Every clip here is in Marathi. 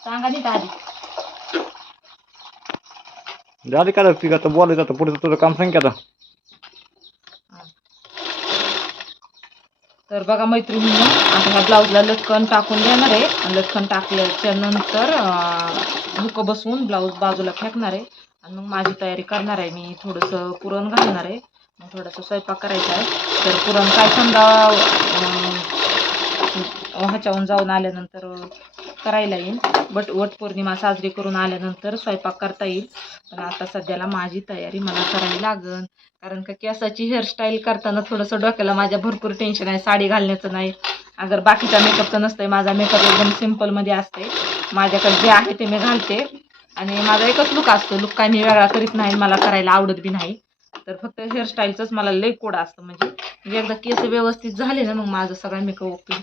सांगा नाही आधी. झाली का ती आता बोलायचं आता पुढचं तुझं काम सांग की आता. तर बघा मैत्रिणींनो, आता ह्या ब्लाऊजला लटकन टाकून देणार आहे आणि लटकन टाकल्याच्या नंतर हुक बसवून ब्लाऊज बाजूला फेकणार आहे आणि मग माझी तयारी करणार आहे. मी थोडंसं पुरण घालणार आहे, मग थोडंसं स्वयंपाक करायचा आहे. तर पुरण काय समजा ह्याच्याहून जाऊन आल्यानंतर करायला येईल, वटपौर्णिमा साजरी करून आल्यानंतर स्वयंपाक करता येईल. पण आता सध्याला माझी तयारी मला करावी लागन, कारण का केसाची हेअरस्टाईल करताना थोडंसं डोक्याला माझ्या भरपूर टेन्शन आहे. साडी घालण्याचं नाही, अगर बाकीच्या मेकअपचं नसतंय. माझा मेकअप एकदम सिम्पलमध्ये असते. माझ्याकडे जे आहे ते मी घालते आणि माझा एकच लुक असतो. लुक काय मी वेगळा करीत नाही, मला करायला आवडत बी नाही. तर फक्त हेअरस्टाईलचंच मला लई कोड असतं. म्हणजे एकदा केस व्यवस्थित झाले ना, मग माझं सगळं मेकअप ओके.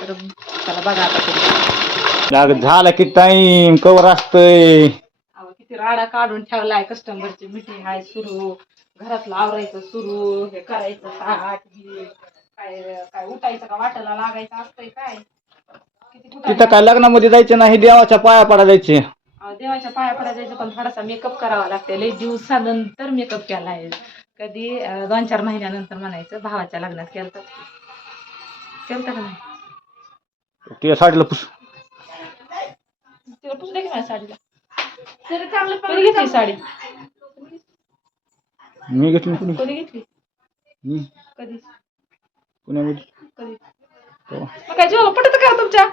तर चला बघा आता झाला की टाइम कवर असतंय. किती राडा काढून ठेवलाय. कस्टमरची मीटिंग आहे सुरू, घरातलं आवरायचं सुरू, हे करायचं ताट काय काय उठायचं का वाटायला लागायचं असतंय काय. तिथं काय लग्नामध्ये जायचं नाही, देवाच्या पाया पडा जायचे. देवाच्या पाया पडा जायचं, पण थोडासा मेकअप करावा लागते. लई दिवसानंतर मेकअप केलाय. कधी 2-4 महिन्यानंतर म्हणायचं. भावाच्या लग्नात केलता का नाही? तुझ्या साडीला पुस. तिला पुस दे की माझ्या साडीला. कधी घेतली साडी? मी घेतली कुणी? कधी घेतली? कधी? पुण्यामध्ये. कधी? मग काय जेवण पडत का तुमच्या?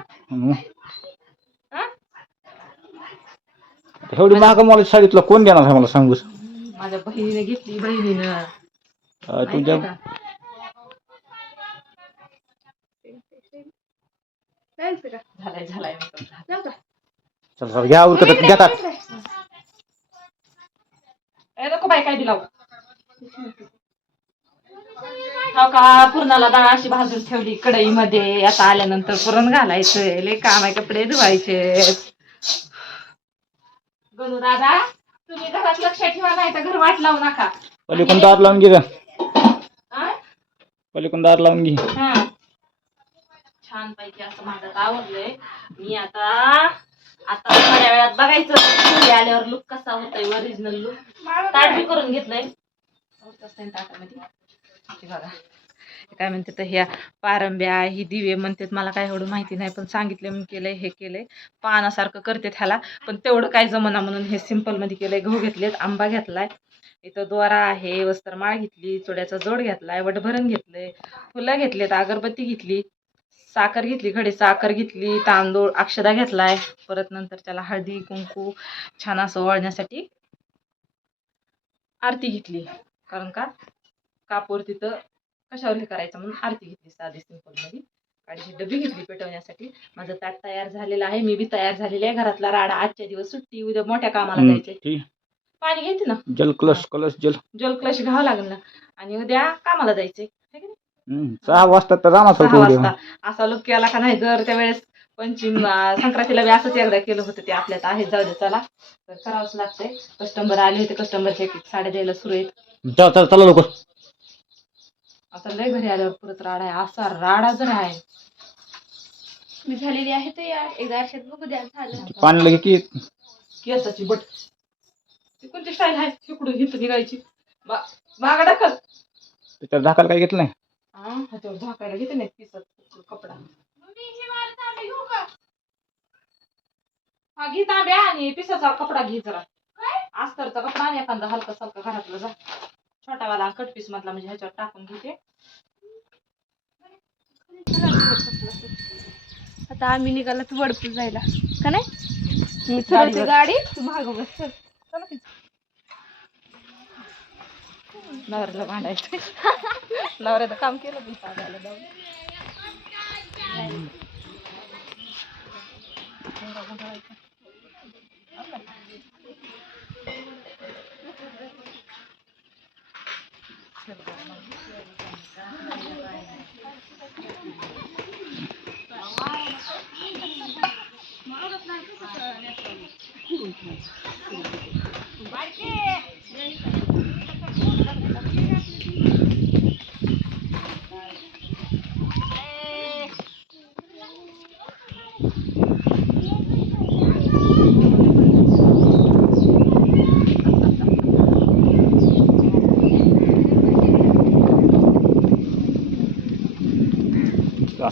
एवढी महाग मला साडी तुला कोण देणार आहे मला सांगू? माझ्या बहिणीने घेतली. बहिणीनं तुझ्या झालाय चल चल घ्या उरकत घेतात. नको बाई काय दिला हो का. पुरणाला डाळ अशी भाजून ठेवली कढईमध्ये. आता आल्यानंतर पुरण घालायचंय. लय काम आहे, कपडे धुवायचे. गणू दादा, तुम्ही घरात लक्ष ठेवा, नाही तर घर वाट लावू नका. पलीकडून दार लावून घे. पलीकडून दार लावून घे. छान पैकी असं माझं आवडलंय. मी आता थोड्या वेळात बघायचं घरी आल्यावर लुक कसा होतोय, ओरिजिनल लुक. ताट बी करून घेतलंय ताटामध्ये. बघा काय म्हणते तर ह्या पारंब्या, ही दिवे म्हणतात, मला काय एवढं माहिती नाही, पण सांगितले म्हणून केलंय. हे केलंय पानासारखं करते ह्याला, पण तेवढं काय जमना म्हणून हे सिंपल मध्ये केलंय. गहू घेतलेत, आंबा घेतलाय, इथं दोरा आहे, वस्त्रमाळ घेतली, चुड्याचा जोड घेतलाय, वटभरण घेतलंय, फुलं घेतलेत, अगरबत्ती घेतली, साखर घेतली, खडी साखर घेतली, तांदूळ, अक्षदा घेतलाय. परत नंतर त्याला हळदी कुंकू छान असं वळण्यासाठी आरती घेतली. कारण का कापूर तिथं कशावर हे करायचं म्हणून आरती घेतली साधी सिंपल मध्ये. आणि डबी घेतली पेटवण्यासाठी. माझं ताट तयार झालेलं आहे, मी बी तयार झालेली आहे. घरातला राडा, आजच्या दिवस सुट्टी, उद्या मोठ्या कामाला जायचंय. पाणी घ्यायचं ना, जल कलश घ्यावं लागेल ना, आणि उद्या कामाला जायचंय. 6 वाजता तर रामाचं 6 वाजता असा लुक केला का नाही. जर त्यावेळेस संक्रांतीला बी असंच एकदा केलं होतं. ते आपल्यात आहे, जाऊ दे चला, तर करावंच लागतंय. कस्टमर आले होते, कस्टमरचे साड्या द्यायला सुरू आहेत. चला लवकर. आता लय घरी आल्यावर परत राडा आहे. असा राडा जर आहे मी झालेली आहे तर यार एकदा आरशात बघू द्या. झालं पाणी लगे की केसाची बट ती कोणती स्टाईल आहे, इकडून इथं निघायची. मागा ढकल. त्याच्यावर झाकायला काय घेतलंय? ह्याच्यावर झाकायला घेते नाही पिसत कपडा. हा घे तांब्या आणि पिसाचा कपडा घे जरा. अस्तरचा कपडा आणि एखादा हलका सलका घरातला जा, छोटावाला कट पीस मधला, म्हणजे ह्याच्यावर टाकून घेते. आता आम्ही निघाला तू वडपूर जायला का नाही. मी ठरवते गाडी, तू मागं बस. चल नवऱ्याला भांडायचं. नवऱ्याचं काम केलं मी साधायला जाऊन.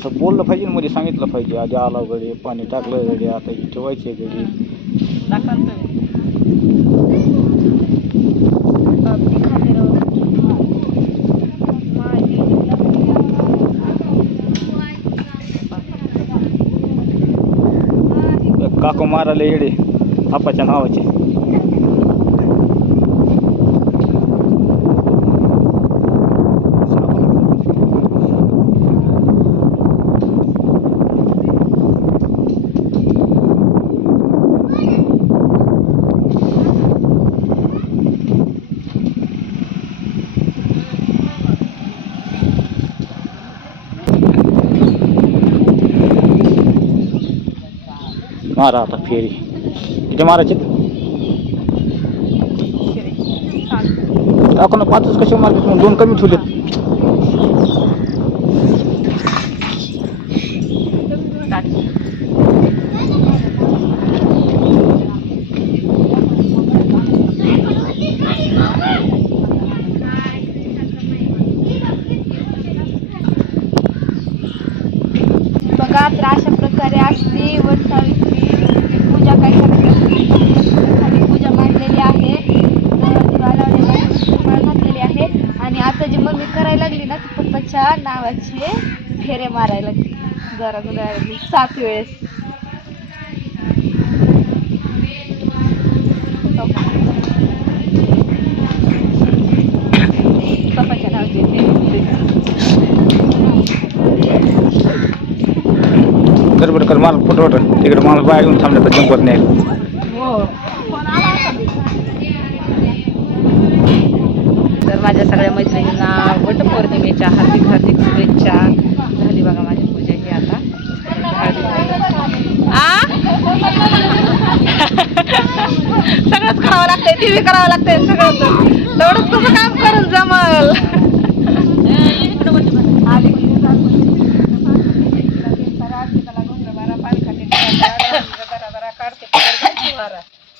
असं बोललं पाहिजे ना, मध्ये सांगितलं पाहिजे आधी आला गडी पाणी टाकलं गडी आता हे ठेवायचे गडी. टाका ना तुम्ही. काकू मारायला येडे आपाच्या नावाचे. मारा आता फेरी किती मारायचे आपण 5च कसे मारतात मग 2 कमी ठेवलेत. बघा तर अशा प्रकारे असते वट सावित्री पूजा काय करायची पूजा मांडलेली आहे. दिवा लावलेला आहे, फळ घातलेली आहे आणि आता जी मम्मी करायला लागली ना ती पप्पाच्या नावाचे फेरे मारायला लागली जरा 7 वेळेस. पप्पाच्या नावाचे गडबड कर माल फुटवट तिकडे मला बाहेर येऊन थांबले तर जंपर नाही. तर माझ्या सगळ्या मैत्रिणींना वटपौर्णिमेच्या हार्दिक हार्दिक शुभेच्छा. झाली बघा माझी पूजा ही आता. सगळंच करावं लागतंय, टीव्ही करावं लागतंय, सगळं तेवढंच कसं काम करून जमल.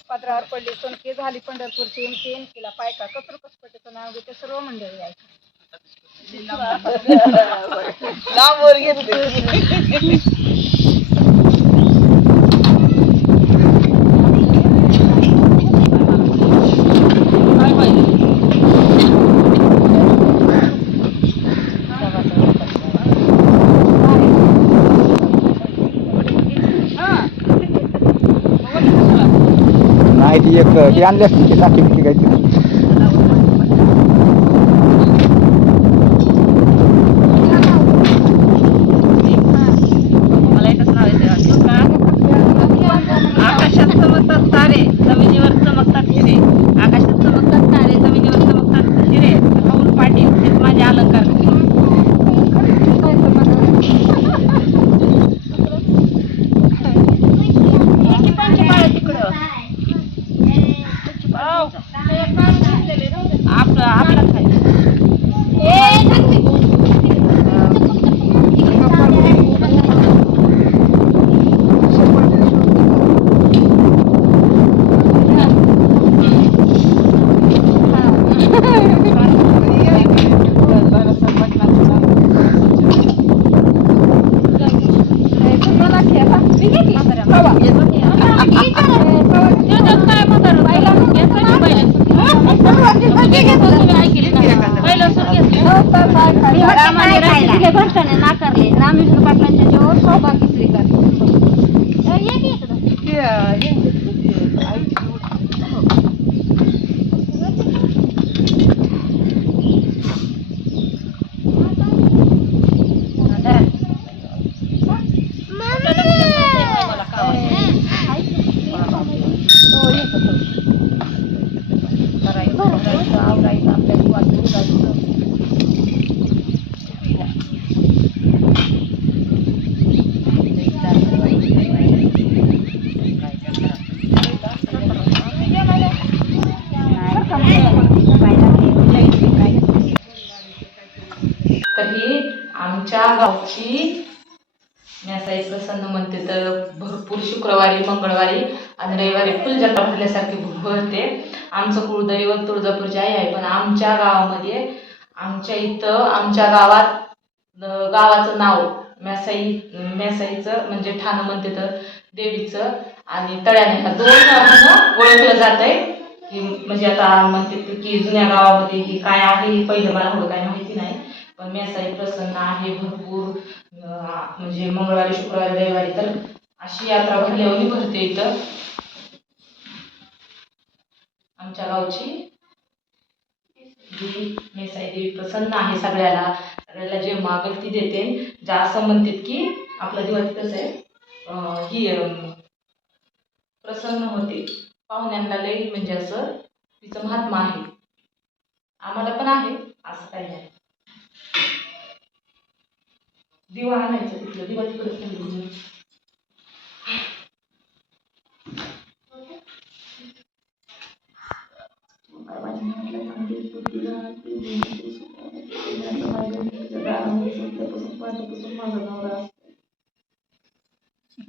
पदरावर पडली सोनकी झाली पंढरपूरची एमकी तिला पायका कचरू कसपटीचं नाव घेते सर्व मंडळी यायची. नाही ती एक ती आणली असते की टाकी बिकी काय ती. मला एकच नाव येते का आकाशात चमकतात तारे जमिनीवर चमकतात हिरे. आकाशात चमकतात तारे जमिनीवर चमकतात हिरे. राहुल पाटील हेच माझे अलंकार. आपलाच आहे. नाकारले रामविष्णू पाटलांच्या जेव्हा सौभाग्य स्वीकार. तर ही आमच्या गावची न्यासाई प्रसन्न म्हणते तर भरपूर शुक्रवारी मंगळवारी आणि रविवारी फुलजत्रा भरल्यासारखी भरते. आमचं कुळदैवत तुळजापूरची आई आहे. पण आमच्या गावामध्ये आमच्या इथं आमच्या गावात गावाचं नाव मॅसाईचं म्हणजे ठाणं म्हणते तर देवीचं आणि तळ्याने ह्या दोन नावानं ओळखलं जातंय की म्हणजे आता म्हणते की जुन्या गावामध्ये की काय आहे हे पहिलं मला एवढं काय माहिती नाही पण मॅसाई प्रसन्न आहे भरपूर म्हणजे मंगळवारी शुक्रवारी रविवारी तर अशी यात्रा भरल्यावर भरते इथं आमच्या गावची देवी मेसाई देवी प्रसन्न आहे सगळ्याला जे मागेल ती देते ज्या असं म्हणतात की आपल्या दिवाळीत कसं आहे ही प्रसन्न होते पाहुण्यांना लई म्हणजे असं तिचं महात्मा आहे आम्हाला पण आहे असं काही नाही दिवा आणायचं तिथलं दिवा तिकडे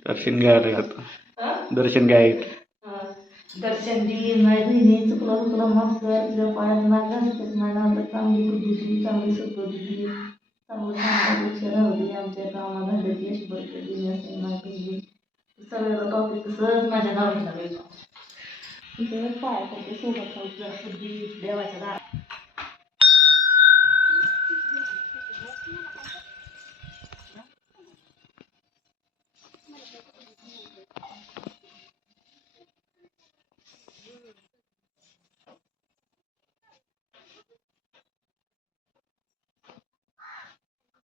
दर्शन घ्यायला येतं दर्शन घ्यायला दर्शन दे माझ्या बहिणी चुकला माफ कर तुझ्या पायात नागा माझ्या चांगली बुद्धी चांगली सद्बुद्धी चांगलं चांगल्यापेक्षा राहू दे आमच्या कामाला धडकी अशी बरकत दिली असेल माझी सगळ्याला टॉपिक सहज माझ्या नावाला मिळतो पायासाठी सोबत देवाच्या दारात